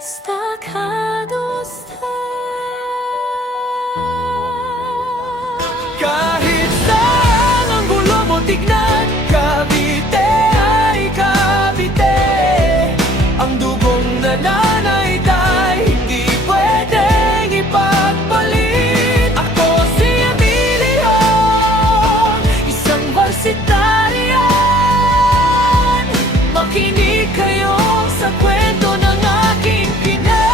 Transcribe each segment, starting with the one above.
Staccato Kahit saan ang gulo mo tignan, Cavite ay Cavite. Ang dugong nananaytay, hindi pwedeng ipagpalit. Ako si Emilio, isang varsitarian. Makinig kayo sa kwento ng aking pinagmulan.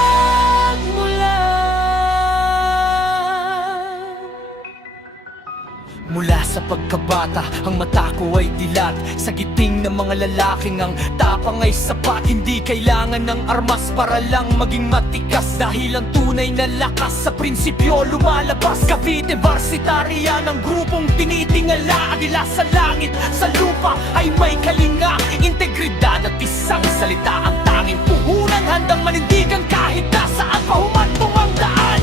Mula sa pagkabata, ang mata ko ay dilat. Sa giting ng mga lalaking ang tapang ay sapat. Hindi kailangan ng armas para lang maging matikas. Dahil ang tunay na lakas sa prinsipyo lumalabas. Cavite Varsitarian ang grupong tinitingala. Adila sa langit, sa lupa ay may kalinga. Integridad at isang salita ang tanging puhunan. Handang manindigan kahit nasaan pa humantong ang daan.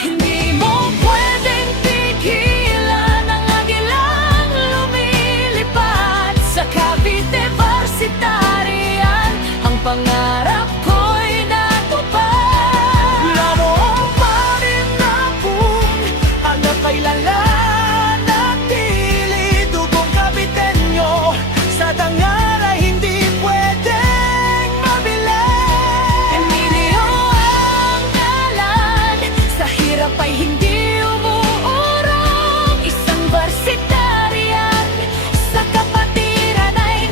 Hindi mo pwedeng pigilan ang agilang lumilipad sa Cavite Varsitarian. Ang pangarap ko'y natupad. Lamang pa rin na pun, anak kailangan natili. Dugong Caviteño, sa dangal ay hindi pwedeng mabili. Emilio ang ngalan, sa hirap ay hindi umuurong. Isang varsitarian, sa kapatiran ay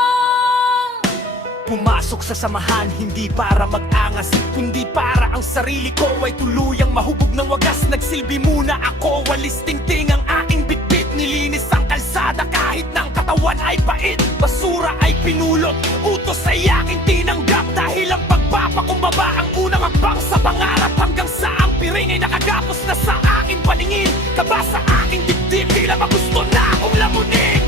nakadugtong. Pumasok sa samahan, hindi para mag-angas, kundi para ang sarili ko ay tuluyang mahubog ng wagas. Nagsilbi muna ako, walis tingting ang aking bitbit. Nilinis ang kalsada kahit ng katawan ay pait. Basura ay pinulot, utos ay aking tinanggap. Dahil ang pagpapakumbaba ang unang hakbang sa pangarap. Hanggang sa ang piring ay nakagapos na sa aking paningin. Kaba sa aking dibdib, tila magusto na akong lamunin.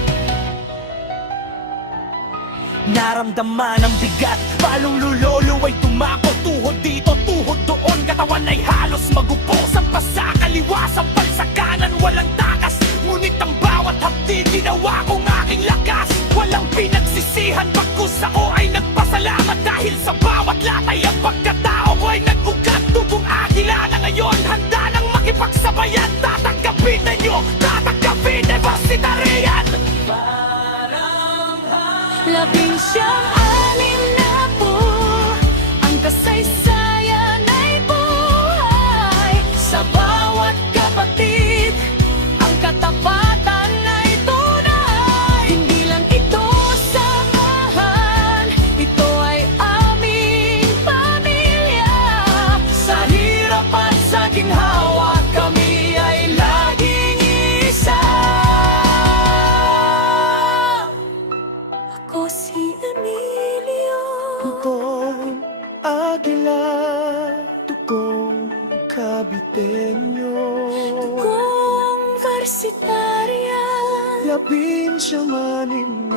Naramdaman ang bigat, palong lulolo ay tumako. Tuhod dito, tuhod doon, katawan ay halos magupo. Sampas sa kaliwa, sampal sa kanan, walang takas. Ngunit ang bawat hapdi, ginawa kong aking lakas. Walang pinagsisihan, bagkus ako ay nagpasalamat. Dahil sa bawat latay, ang pagkatao ko ay nag-ugat. Dugong agila na ngayon, handa nang makipagsabayan. Tatanggapin na nyo, tatanggapin na Varsitarian. Labing siyang anim na po, ang kasaysayan ay buhay. Sa bawat kapatid, ang katapatan ay tunay. Hindi lang ito samahan, ito ay aming pamilya. Sa hirap at sa ginhawa, kami ay laging isa. Ako si Emilio, Tugong Agila, Tugong Caviteño, kung varsitarian. Labing siyamanim